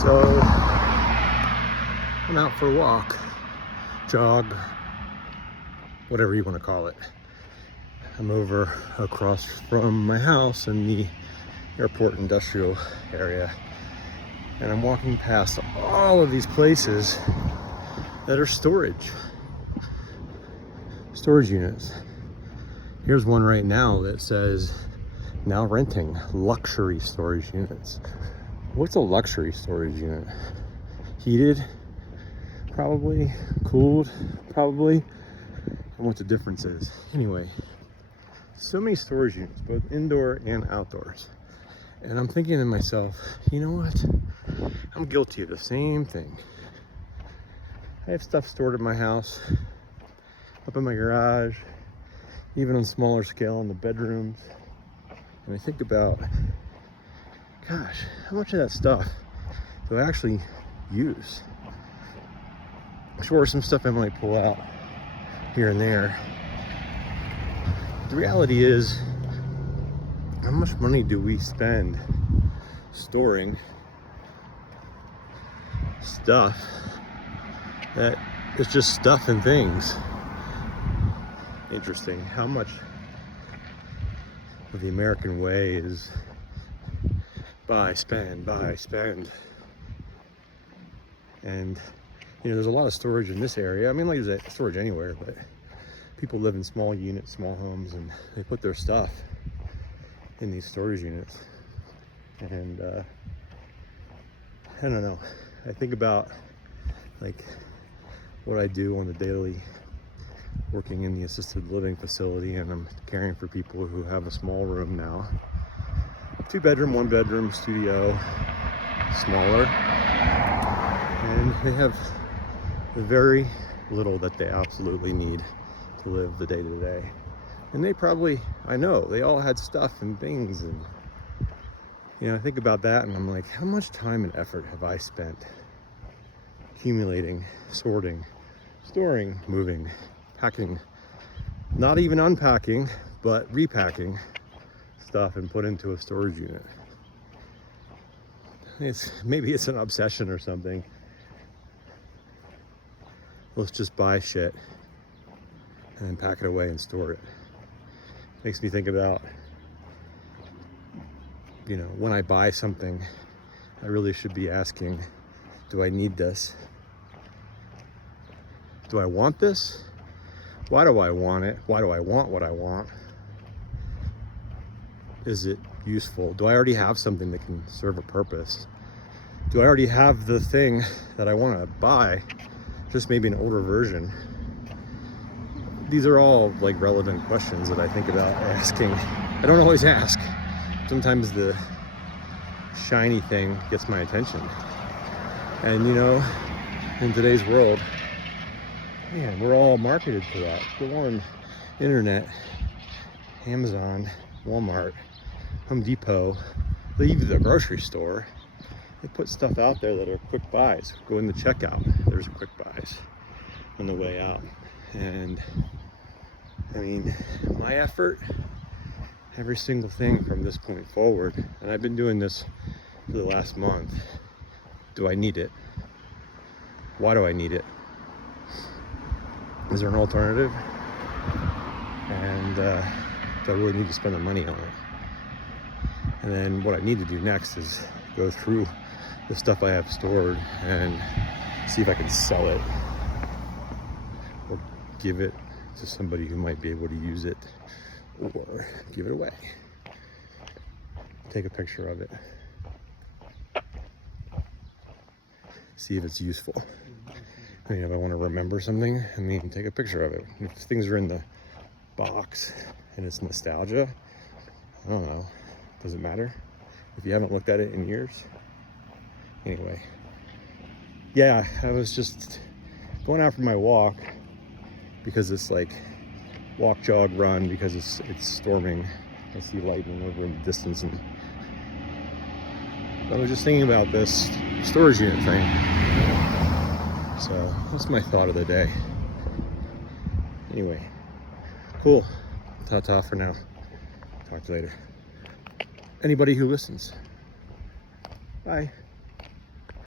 So I'm out for a walk, jog, whatever you want to call it. I'm over across from my house in the airport industrial area, and I'm walking past all of these places that are storage units. Here's one right now that says now renting luxury storage units. What's a luxury storage unit? Heated, probably. Cooled, probably. And what the difference is. Anyway, so many storage units, both indoor and outdoors. And I'm thinking to myself, you know what? I'm guilty of the same thing. I have stuff stored at my house, up in my garage, even on smaller scale in the bedrooms. And I think about, gosh, how much of that stuff do I actually use? Sure, some stuff I might pull out here and there. The reality is, how much money do we spend storing stuff that is just stuff and things? Interesting how much of the American way is buy, spend. And you know, there's a lot of storage in this area. I mean, like there's storage anywhere, but people live in small units, small homes, and they put their stuff in these storage units. And I don't know, I think about like what I do on the daily, working in the assisted living facility, and I'm caring for people who have a small room now. 2-bedroom, 1-bedroom studio, smaller, and they have very little that they absolutely need to live the day to day. And they probably, I know, they all had stuff and things, and you know, I think about that and I'm like, how much time and effort have I spent accumulating, sorting, storing, moving, packing, not even unpacking, but repacking stuff and put into a storage unit. Maybe it's an obsession or something. Let's just buy shit and then pack it away and store it. Makes me think about, you know, when I buy something, I really should be asking, do I need this? Do I want this? Why do I want it? Why do I want what I want? Is it useful? Do I already have something that can serve a purpose? Do I already have the thing that I want to buy, just maybe an older version? These are all like relevant questions that I think about asking. I don't always ask. Sometimes the shiny thing gets my attention. And you know, in today's world, man, we're all marketed to that. Go on internet, Amazon, Walmart, Home Depot, leave the grocery store. They put stuff out there that are quick buys. Go in the checkout, there's quick buys on the way out. And I mean, my effort, every single thing from this point forward, and I've been doing this for the last month. Do I need it? Why do I need it? Is there an alternative? And do I really need to spend the money on it? And then what I need to do next is go through the stuff I have stored and see if I can sell it or give it to somebody who might be able to use it, or give it away. Take a picture of it. See if it's useful. I mean, if I want to remember something, I mean, take a picture of it. If things are in the box and it's nostalgia, I don't know. Does it matter? If you haven't looked at it in years? Anyway. Yeah, I was just going out for my walk because it's like walk, jog, run, because it's storming. I see lightning over in the distance, and I was just thinking about this storage unit thing. So that's my thought of the day. Anyway, cool. Ta-ta for now. Talk to you later. Anybody who listens. Bye.